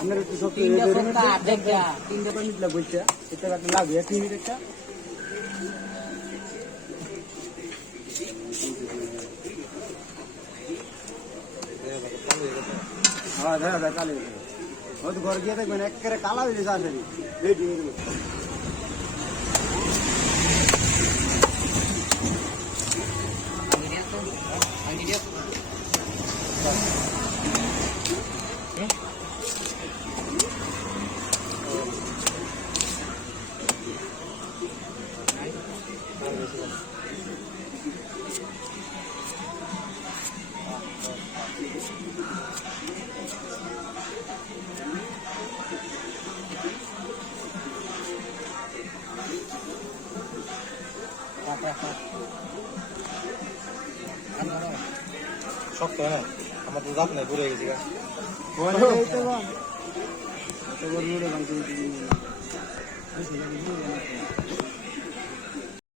আমরা একটু শক্ত তিনটা এই সপ্তাহ ধরনের আর্ধেক দেয়া। তিনটা পানি দিলা বলছে এটা একটা লাগবে এক মিনিট একটা হ্যাঁ দেখা যায় কালি হয়তো ঘর গিয়ে দেখবেন একেবারে কালা হয়ে গেছে আসেনি রেডি হয়ে গেল শক্ত হ্যাঁ আমার তো দাঁত নাই ঘুরে গেছি গাছ